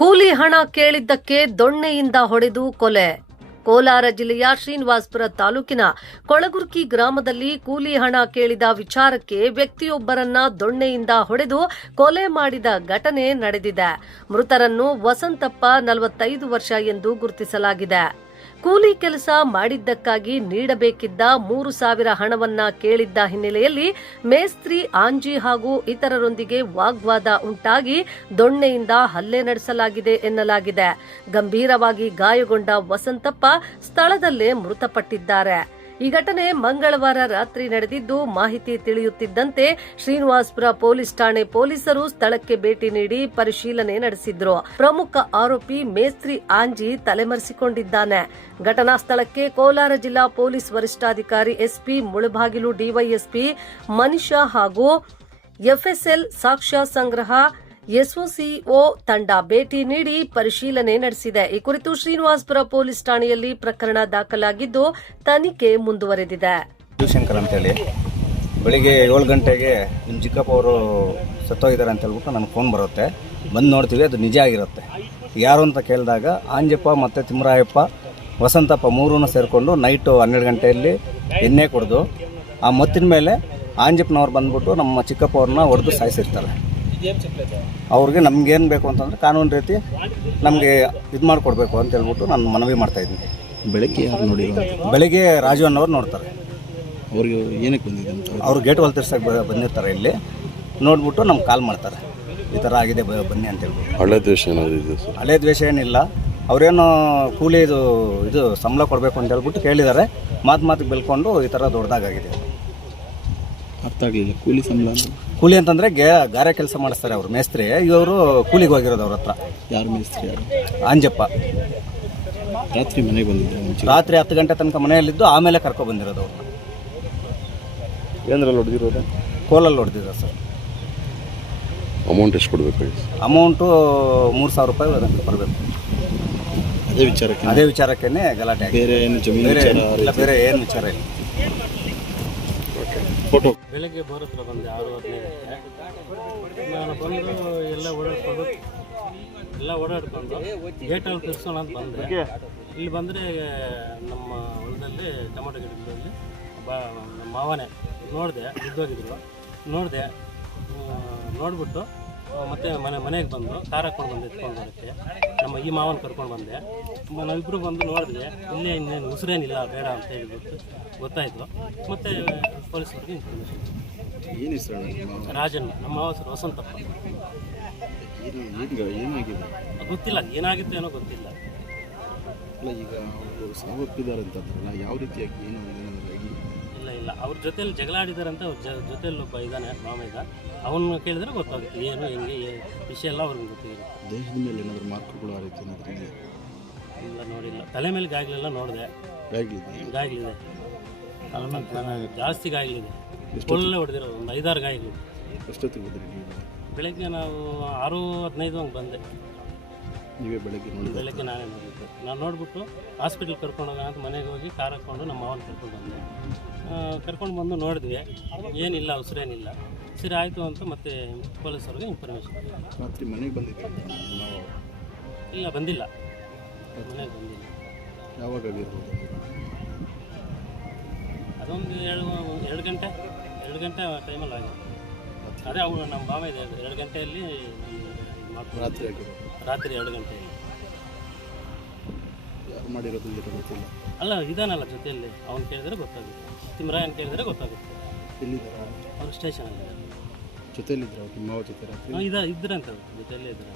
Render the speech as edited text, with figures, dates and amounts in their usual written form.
ಕೂಲಿ ಹಣ ಕೇಳಿದ್ದಕ್ಕೆ ದೊಣ್ಣೆಯಿಂದ ಹೊಡೆದು ಕೊಲೆ. ಕೋಲಾರ ಜಿಲ್ಲೆಯ ಶ್ರೀನಿವಾಸಪುರ ತಾಲೂಕಿನ ಕೊಳಗುರ್ಕಿ ಗ್ರಾಮದಲ್ಲಿ ಕೂಲಿ ಹಣ ಕೇಳಿದ ವಿಚಾರಕ್ಕೆ ವ್ಯಕ್ತಿಯೊಬ್ಬರನ್ನ ದೊಣ್ಣೆಯಿಂದ ಹೊಡೆದು ಕೊಲೆ ಮಾಡಿದ ಘಟನೆ ನಡೆದಿದೆ. ಮೃತರನ್ನು ವಸಂತಪ್ಪ 45 ವರ್ಷ ಎಂದು ಗುರುತಿಸಲಾಗಿದೆ. ಕೂಲಿ ಕೆಲಸ ಮಾಡಿದ್ದಕ್ಕಾಗಿ ನೀಡಬೇಕಿದ್ದ 3,000 ಹಣವನ್ನ ಕೇಳಿದ್ದ ಹಿನ್ನೆಲೆಯಲ್ಲಿ ಮೇಸ್ತ್ರಿ ಆಂಜಿ ಹಾಗೂ ಇತರರೊಂದಿಗೆ ವಾಗ್ವಾದ ಉಂಟಾಗಿ ದೊಣ್ಣೆಯಿಂದ ಹಲ್ಲೆ ನಡೆಸಲಾಗಿದೆ ಎನ್ನಲಾಗಿದೆ. ಗಂಭೀರವಾಗಿ ಗಾಯಗೊಂಡ ವಸಂತಪ್ಪ ಸ್ಥಳದಲ್ಲೇ ಮೃತಪಟ್ಟಿದ್ದಾರೆ. ಈ ಘಟನೆ ಮಂಗಳವಾರ ರಾತ್ರಿ ನಡೆದಿದ್ದು, ಮಾಹಿತಿ ತಿಳಿಯುತ್ತಿದ್ದಂತೆ ಶ್ರೀನಿವಾಸಪುರ ಪೊಲೀಸ್ ಠಾಣೆ ಪೊಲೀಸರು ಸ್ಥಳಕ್ಕೆ ಭೇಟಿ ನೀಡಿ ಪರಿಶೀಲನೆ ನಡೆಸಿದ್ರು. ಪ್ರಮುಖ ಆರೋಪಿ ಮೇಸ್ತ್ರಿ ಆಂಜಿ ತಲೆಮರೆಸಿಕೊಂಡಿದ್ದಾನೆ. ಘಟನಾ ಸ್ಥಳಕ್ಕೆ ಕೋಲಾರ ಜಿಲ್ಲಾ ಪೊಲೀಸ್ ವರಿಷ್ಠಾಧಿಕಾರಿ ಎಸ್ಪಿ ಮುಳಬಾಗಿಲು, ಡಿವೈಎಸ್ಪಿ ಮನಿಷಾ ಹಾಗೂ ಎಫ್ಎಸ್ಎಲ್ ಸಾಕ್ಷ್ಯ ಸಂಗ್ರಹ ಎಸ್ಒಸಿಒ ತಂಡ ಭೇಟಿ ನೀಡಿ ಪರಿಶೀಲನೆ ನಡೆಸಿದೆ. ಈ ಕುರಿತು ಶ್ರೀನಿವಾಸಪುರ ಪೊಲೀಸ್ ಠಾಣೆಯಲ್ಲಿ ಪ್ರಕರಣ ದಾಖಲಾಗಿದ್ದು ತನಿಖೆ ಮುಂದುವರೆದಿದೆ. ಶಿವಶಂಕರ್ ಅಂತೇಳಿ ಬೆಳಿಗ್ಗೆ 7 ಗಂಟೆಗೆ ನಿಮ್ಮ ಚಿಕ್ಕಪ್ಪ ಅವರು ಸತ್ತೋಗಿದ್ದಾರೆ ಅಂತ ಹೇಳ್ಬಿಟ್ಟು ನನಗೆ ಫೋನ್ ಬರುತ್ತೆ. ಬಂದು ನೋಡ್ತೀವಿ, ಅದು ನಿಜ ಆಗಿರುತ್ತೆ. ಯಾರು ಅಂತ ಕೇಳಿದಾಗ ಆಂಜಪ್ಪ ಮತ್ತು ತಿಮ್ಮರಾಯಪ್ಪ, ವಸಂತಪ್ಪ ಮೂರೂ ಸೇರಿಕೊಂಡು ನೈಟು 12 ಗಂಟೆಯಲ್ಲಿ ಎಣ್ಣೆ ಕುಡಿದು ಆ ಮತ್ತಿನ ಮೇಲೆ ಆಂಜಪ್ಪನವ್ರು ಬಂದ್ಬಿಟ್ಟು ನಮ್ಮ ಚಿಕ್ಕಪ್ಪ ಅವ್ರನ್ನ ಹೊಡೆದು ಸಾಯಿಸಿರ್ತಾರೆ. ಅವ್ರಿಗೆ ನಮ್ಗೇನು ಬೇಕು ಅಂತಂದರೆ ಕಾನೂನು ರೀತಿ ನಮಗೆ ಇದು ಮಾಡಿಕೊಡ್ಬೇಕು ಅಂತ ಹೇಳ್ಬಿಟ್ಟು ನಾನು ಮನವಿ ಮಾಡ್ತಾಯಿದ್ದೀನಿ. ಬೆಳಗ್ಗೆ ಯಾರು ನೋಡಿ? ಬೆಳಿಗ್ಗೆ ರಾಜು ಅನ್ನೋರು ನೋಡ್ತಾರೆ. ಅವ್ರಿಗೆ ಏನಕ್ಕೆ ಬಂದಿದೆ ಅಂತ ಅವರು ಗೇಟ್ ವಾಲ್ ತಿರ್ಸಕ್ಕೆ ಬಂದಿರ್ತಾರೆ. ಇಲ್ಲಿ ನೋಡ್ಬಿಟ್ಟು ನಮ್ಗೆ ಕಾಲ್ ಮಾಡ್ತಾರೆ, ಈ ಥರ ಆಗಿದೆ ಬನ್ನಿ ಅಂತ ಹೇಳ್ಬಿಟ್ಟು. ಹಳೆ ದ್ವೇಷ ಏನಾದರೂ ಇದೆ ಸರ್? ಹಳೆ ದ್ವೇಷ ಏನಿಲ್ಲ. ಅವರೇನು ಕೂಲಿ ಇದು ಸಂಬಳ ಕೊಡಬೇಕು ಅಂತ ಹೇಳ್ಬಿಟ್ಟು ಕೇಳಿದ್ದಾರೆ. ಮಾತಿಗೆ ಬೆಳ್ಕೊಂಡು ಈ ಥರ ದೊಡ್ಡದಾಗಿದೆ. ಅರ್ಥ ಆಗಲಿಲ್ಲ. ಕೂಲಿ ಸಂಬಳ ಕೂಲಿ ಅಂತಂದರೆ ಗಾರೆ ಕೆಲಸ ಮಾಡಿಸ್ತಾರೆ ಅವರು ಮೇಸ್ತ್ರಿ. ಇವರು ಕೂಲಿಗೆ ಹೋಗಿರೋದು ಅವ್ರ ಹತ್ರ. ಯಾರು ಮೇಸ್ತ್ರಿ? ಯಾರು? ಆಂಜಪ್ಪ. ರಾತ್ರಿ ಮನೆಗೆ ಬಂದಿದ್ದೆ. ರಾತ್ರಿ 10 ಗಂಟೆ ತನಕ ಮನೆಯಲ್ಲಿದ್ದು ಆಮೇಲೆ ಕರ್ಕೊಬಂದಿರೋದು ಅವ್ರನ್ನ. ಏನರಲ್ಲಿ ಹೊಡೆದಿರೋದು? ಕೋಲಲ್ಲಿ ಹೊಡೆದಿದ್ದಾರೆ ಸರ್. ಅಮೌಂಟ್ ಎಷ್ಟು ಕೊಡಬೇಕು? ಅಮೌಂಟು 3,000 ರೂಪಾಯಿ ಬರಬೇಕು. ಅದೇ ವಿಚಾರಕ್ಕೇ ಗಲಾಟೆ ಆಗಿದೆ. ಬೇರೆ ಏನು ಜಮೀನು ಬೇರೆ ಏನು ವಿಚಾರ ಇಲ್ಲ. ಫೋಟೋ ಬೆಳಗ್ಗೆ ಬೋರ್ ಹತ್ರ ಬಂದೆ 6:15ಕ್ಕೆ. ನಾನು ಬಂದು ಎಲ್ಲ ಓಡಾಡ್ಕೊಂಡು ಗೇಟಲ್ಲಿ ತಿರ್ಸೋಣ ಅಂತ ಬಂದೆ. ಇಲ್ಲಿ ಬಂದರೆ ನಮ್ಮ ಹೊಲದಲ್ಲಿ ಟೊಮೊಟೊ ಗಿಡದಲ್ಲಿ ನಮ್ಮ ಮಾವನೇ ನೋಡಿದೆ, ಬಿದ್ದೋಗಿದ್ರು. ನೋಡಿಬಿಟ್ಟು ಮತ್ತೆ ಮನೆಗೆ ಬಂದು ಕಾರ್ ಹಾಕ್ಕೊಂಡು ಬಂದು ಎತ್ಕೊಂಡು ಬರುತ್ತೆ. ನಮ್ಮ ಈ ಮಾವನ ಕರ್ಕೊಂಡು ಬಂದೆ. ನಾವಿಬ್ಬರು ಬಂದು ನೋಡಿದ್ರೆ ಇಲ್ಲೇ ಇನ್ನೇನು ಉಸಿರೇನಿಲ್ಲ, ಬೇಡ ಅಂತ ಹೇಳಿಬಿಟ್ಟು ಗೊತ್ತಾಯಿತು. ಮತ್ತು ಪೊಲೀಸರಿಗೆ ಇನ್ಫಾರ್ಮೇಷನ್. ಏನು ಹೆಸರು? ರಾಜನ್. ನಮ್ಮ ಮಾವ ಹೆಸರು ವಸಂತಪ್ಪ. ಏನಾಗಿದೆ ಗೊತ್ತಿಲ್ಲ, ಏನಾಗಿತ್ತು ಏನೋ ಗೊತ್ತಿಲ್ಲ. ಅಲ್ಲ, ಈಗ ಅವರು ಸಾವಪ್ಪಿದ್ದಾರೆ ಅಂತಂದ್ರಲ್ಲ, ಯಾವ ರೀತಿಯಾಗಿ ಏನು ಇಲ್ಲ ಅವ್ರ ಜೊತೆಲಿ ಜಗಳ ಆಡಿದ್ದಾರೆ ಅಂತ. ಅವ್ರ ಜೊತೆಲಿ ಒಬ್ಬ ಇದ್ದಾನೆ, ಮಾಮ ಇದ್ದ. ಅವನ್ನ ಕೇಳಿದ್ರೆ ಗೊತ್ತಾಗುತ್ತೆ ಏನು ಹೆಂಗೆ ವಿಷಯ ಎಲ್ಲ ಅವ್ರಿಗೆ ಗೊತ್ತಿರುತ್ತೆ. ದೇಹದ ಮೇಲೆ ಏನಾದರೂ ಮಾರ್ಕ್ಗಳು ಆ ರೀತಿ ಏನಾದರೂ ಇದೆ? ಇಲ್ಲ, ನೋಡಿಲ್ಲ. ತಲೆ ಮೇಲೆ ಗಾಗ್ಲೆಲ್ಲ ನೋಡಿದೆ. ಗಾಗ್ಲಿದೆ ಜಾಸ್ತಿ ಗಾಗ್ಲಿದೆ. ಒಳ್ಳೆ ಹೊಡೆದಿರೋ ಒಂದು 5-6 ಗಾಯಗಳು. ಎಷ್ಟೊತ್ತಿಗೆ ಹೋದ್ರಿ ನೀವು? ಬೆಳಗ್ಗೆ ನಾವು 6:15 ಹಂಗೆ ಬಂದೆ. ನೀವೇ ಬೆಳಗ್ಗೆ ನೋಡಿ? ಬೆಳಗ್ಗೆ ನಾನೇ ನೋಡಿದ್ದು. ನಾನು ನೋಡಿಬಿಟ್ಟು ಹಾಸ್ಪಿಟ್ಲ್ ಕರ್ಕೊಂಡು ಹೋಗೋಣ ಅಂತ ಮನೆಗೆ ಹೋಗಿ ಕಾರ್ ಹಾಕ್ಕೊಂಡು ನಮ್ಮ ಮಾವನ ಕರ್ಕೊಂಡು ಬಂದೆ. ಕರ್ಕೊಂಡು ಬಂದು ನೋಡಿದ್ವಿ, ಏನಿಲ್ಲ, ಉಸಿರೇನಿಲ್ಲ. ಸರಿ ಆಯಿತು ಅಂತ ಮತ್ತೆ ಪೊಲೀಸವ್ರಿಗೆ ಇನ್ಫಾರ್ಮೇಷನ್. ರಾತ್ರಿ ಮನೆಗೆ ಬಂದಿದ್ದೆ? ಇಲ್ಲ, ಬಂದಿಲ್ಲ. ಮನೆಗೆ ಬಂದಿಲ್ಲ. ಯಾವಾಗ ಆಗಿರ್ಬೋದು? ಅದೊಂದು 2 ಗಂಟೆ ಟೈಮಲ್ಲಿ ಆಗಿದೆ. ಅದೇ ಅವನು ನಮ್ಮ ಮಾವ ಇದೆ. 2 ಗಂಟೆಯಲ್ಲಿ ರಾತ್ರಿ ಆಗಿರೋದು? ರಾತ್ರಿ 2 ಗಂಟೆಯಲ್ಲಿ. ಯಾರು ಮಾಡಿರೋದು ಗೊತ್ತಿಲ್ಲ? ಅಲ್ಲ, ಇದಾನಲ್ಲ ಜೊತೆಯಲ್ಲಿ. ಅವ್ನು ಕೇಳಿದ್ರೆ ಗೊತ್ತಾಗುತ್ತೆ. ತಿಮ್ಮರಾಯನ್ ಕೇಳಿದ್ರೆ ಗೊತ್ತಾಗುತ್ತೆ. ಎಲ್ಲಿದ್ದಾರೆ ಅವರು? ಸ್ಟೇಷನಲ್ಲಿ ಜೊತೆಯಲ್ಲಿದ್ದರು? ನಿಮ್ಮ ಮಾವ ಜೊತೆ ರಾತ್ರಿ ಇದ್ರಂತ ಜೊತೆಯಲ್ಲೇ ಇದ್ದಾರೆ.